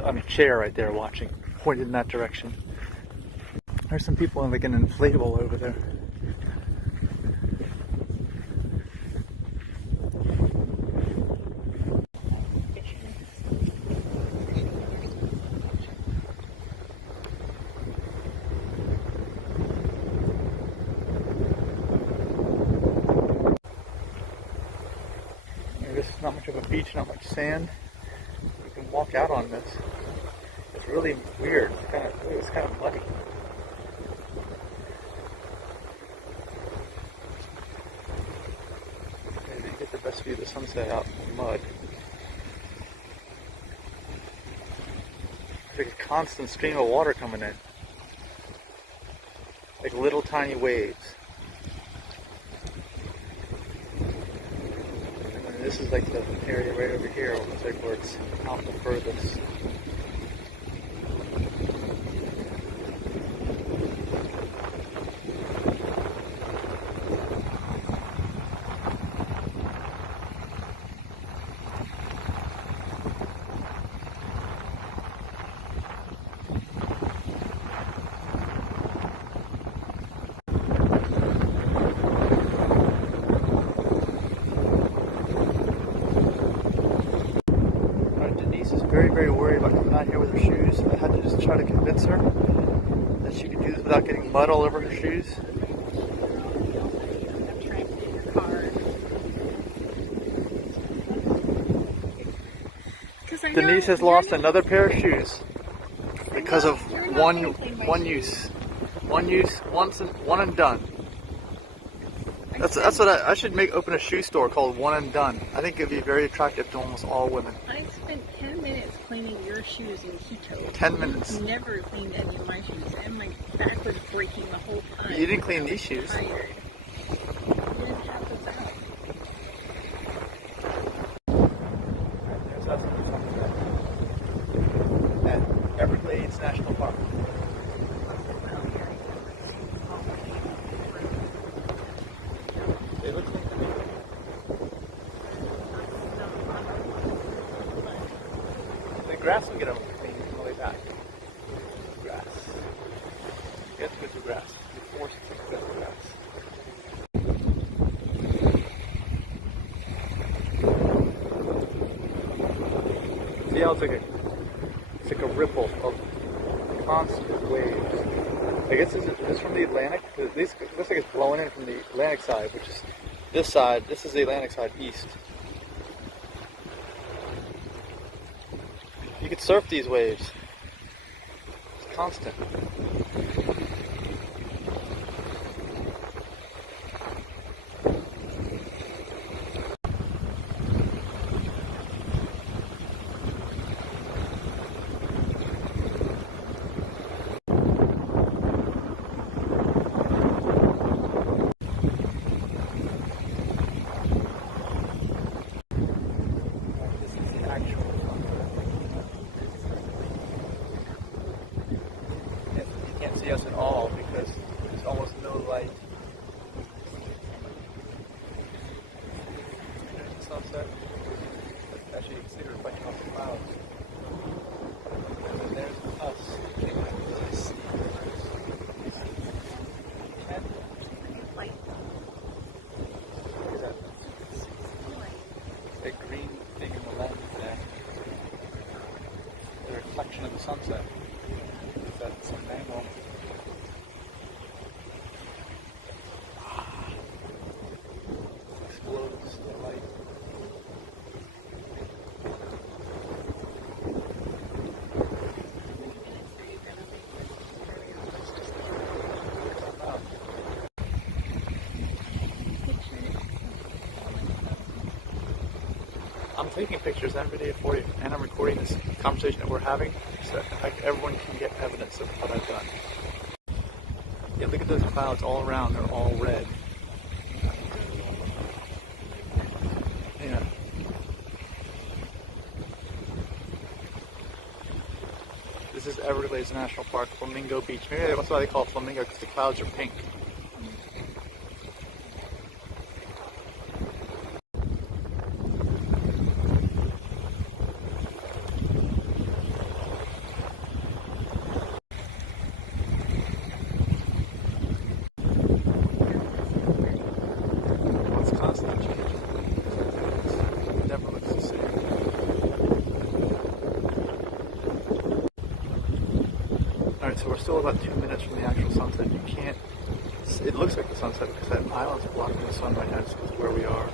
on a chair right there watching, pointed in that direction. There's some people in like an inflatable over there. This is not much of a beach, not much sand. You can walk out on this. It's really weird. It's kind of muddy. Maybe you get the best view of the sunset out in the mud. There's like a constant stream of water coming in. Like little tiny waves. This is like the area right over here, it looks like where it's out the furthest. Very worried about coming out here with her shoes. I had to just try to convince her that she could do this without getting mud all over her shoes. Denise has lost another pair of shoes because of one use, one and done. That's what I should open a shoe store called One and Done. I think it'd be very attractive to almost all women. I spent 10 minutes cleaning your shoes in Quito. 10 minutes? You never cleaned any of my shoes, and my back was breaking the whole time. You didn't clean these shoes. I didn't have those out. There's us at Everglades National Park. They look clean to me. The grass will get over clean on the way back. Grass. You have to go through grass. You're forced to go through grass. See how it's like a ripple of constant waves. I guess this is from the Atlantic. This looks like it's blowing in from the Atlantic side, which is this side. This is the Atlantic side east. You could surf these waves. It's constant. See us at all because there's almost no light. There's the sunset. Actually, you can see the reflection off the clouds. And then there's us. What is that? The green thing in the lens there. The reflection of the sunset. Is that some angle? Explodes the light. I'm taking pictures every day for you, and I'm recording this conversation that we're having so that everyone can get evidence of what I've done. Yeah, look at those clouds all around, they're all red. Yeah. This is Everglades National Park, Flamingo Beach. Maybe that's why they call it Flamingo, because the clouds are pink. Alright, so we're still about 2 minutes from the actual sunset. You can't, it looks like the sunset because that island's blocking the sun right now just because of where we are.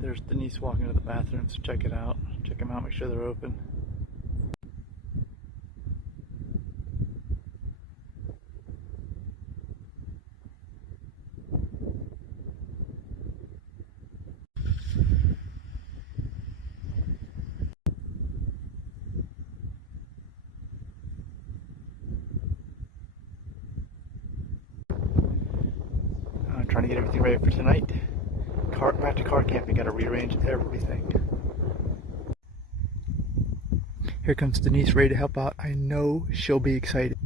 There's Denise walking to the bathrooms. Check it out. Check them out, make sure they're open. I'm trying to get everything ready for tonight. Back to car camping, gotta rearrange everything. Here comes Denise ready to help out. I know she'll be excited.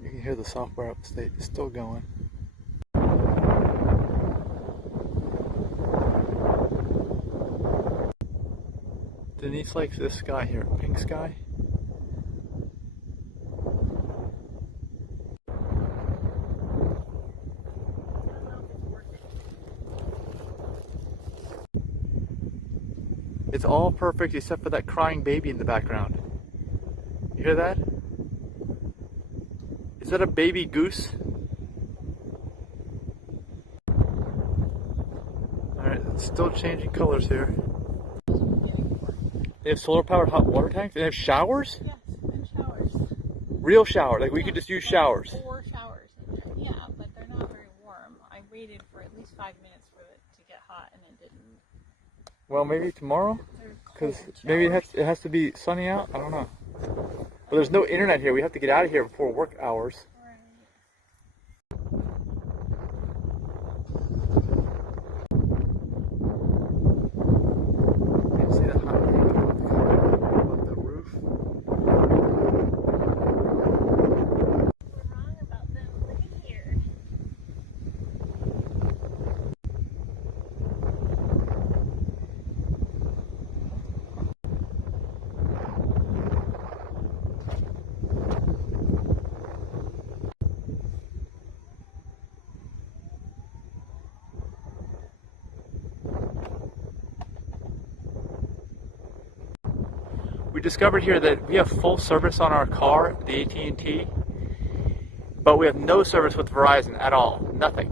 You can hear the software upstate is still going. Denise likes this sky here, pink sky. It's all perfect except for that crying baby in the background. You hear that? Is that a baby goose? Alright, it's still changing colors here. They have solar powered hot water tanks? They have showers? Yes, and showers. Real shower, like we could just use showers. 4 showers in there. Yeah, but they're not very warm. I waited for at least 5 minutes for it to get hot and it didn't. Well, maybe tomorrow? Because maybe it has to be sunny out? I don't know. But there's no internet here. We have to get out of here before work hours. See that hot tank above the roof? We're wrong about them living here. We discovered here that we have full service on our car, the AT&T, but we have no service with Verizon at all, nothing.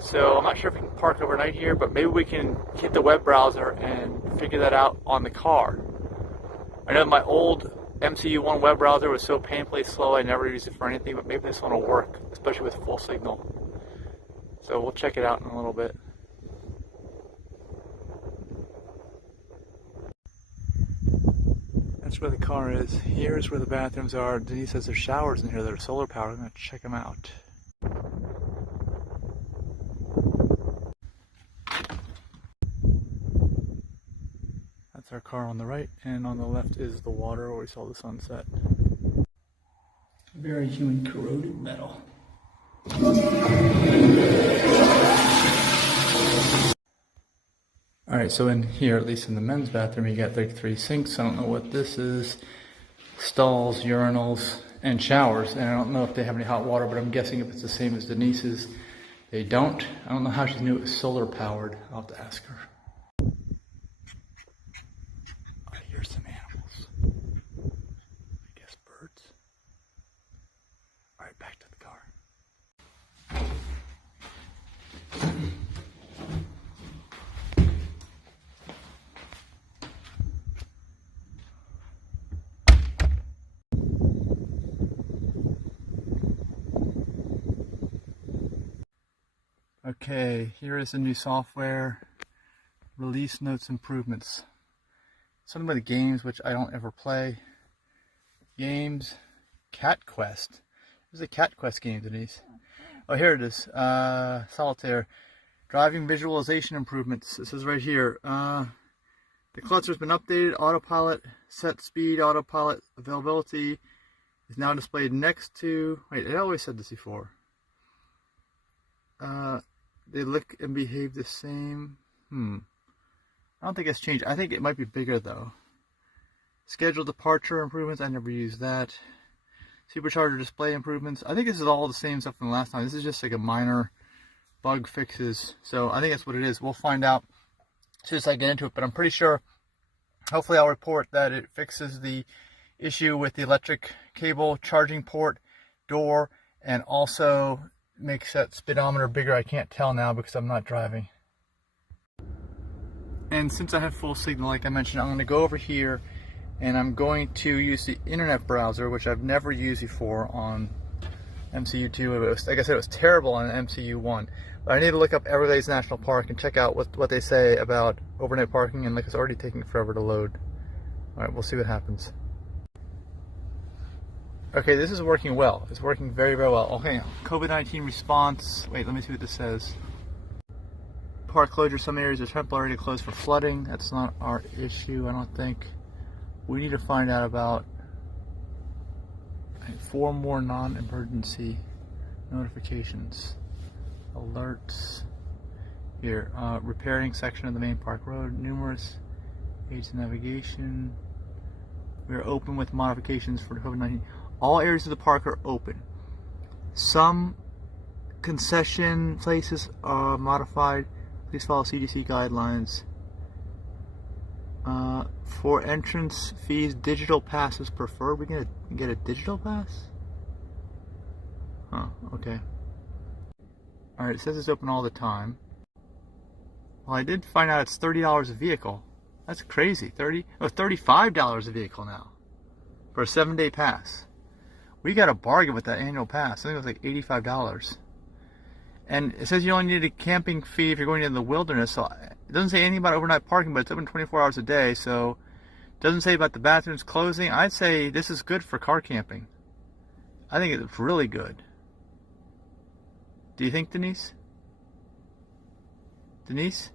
So I'm not sure if we can park overnight here, but maybe we can hit the web browser and figure that out on the car. I know my old MCU1 web browser was so painfully slow I never used it for anything, but maybe this one will work, especially with full signal. So we'll check it out in a little bit. That's where the car is. Here's where the bathrooms are. Denise says there's showers in here that are solar powered. I'm going to check them out. That's our car on the right, and on the left is the water where we saw the sunset. Very human corroded metal. Alright, so in here, at least in the men's bathroom, you got like 3 sinks. I don't know what this is. Stalls, urinals, and showers. And I don't know if they have any hot water, but I'm guessing if it's the same as Denise's, they don't. I don't know how she knew it was solar powered. I'll have to ask her. I hear some animals. I guess birds. Alright, back to the car. Okay, here is the new software, release notes improvements. something with the games, which I don't ever play. Games, Cat Quest. There's a Cat Quest game, Denise. Oh, here it is. Solitaire. Driving visualization improvements. It says right here. The cluster's been updated. Autopilot, set speed, autopilot availability is now displayed next to... Wait, I always said this before. They look and behave the same. I don't think it's changed. I think it might be bigger though. Scheduled departure improvements. I never used that. Supercharger display improvements. I think this is all the same stuff from the last time. This is just like a minor bug fixes. So I think that's what it is. We'll find out as soon as I get into it. But I'm pretty sure, hopefully I'll report that it fixes the issue with the electric cable, charging port, door, and also makes that speedometer bigger. I can't tell now because I'm not driving. And since I have full signal, like I mentioned, I'm going to go over here and I'm going to use the internet browser, which I've never used before on MCU2. Like I said, it was terrible on MCU1. But I need to look up Everglades National Park and check out what they say about overnight parking, and like it's already taking forever to load. Alright, we'll see what happens. Okay, this is working well. It's working very, very well. Okay, COVID-19 response. Wait, let me see what this says. Park closure. Some areas are temporarily closed for flooding. That's not our issue, I don't think. We need to find out about 4 more non-emergency notifications. Alerts. Here, repairing section of the main park road. Numerous aids to navigation. We are open with modifications for COVID-19. All areas of the park are open. Some concession places are modified. Please follow CDC guidelines. For entrance fees, digital pass is preferred. We're gonna get a digital pass? Huh, okay. Alright, it says it's open all the time. Well, I did find out it's $30 a vehicle. That's crazy. $35 a vehicle now for a 7-day pass. We got a bargain with that annual pass. I think it was like $85. And it says you only need a camping fee if you're going into the wilderness. So it doesn't say anything about overnight parking, but it's open 24 hours a day. So it doesn't say about the bathrooms closing. I'd say this is good for car camping. I think it's really good. Do you think, Denise? Denise?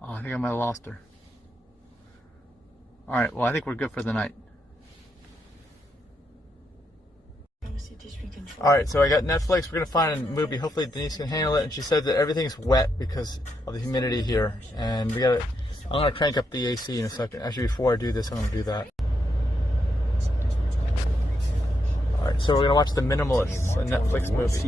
Oh, I think I might have lost her. Alright, well, I think we're good for the night. Alright, so I got Netflix. We're going to find a movie. Hopefully Denise can handle it. And she said that everything's wet because of the humidity here. And I'm going to crank up the AC in a second. Actually, before I do this, I'm going to do that. Alright, so we're going to watch The Minimalists, a Netflix movie.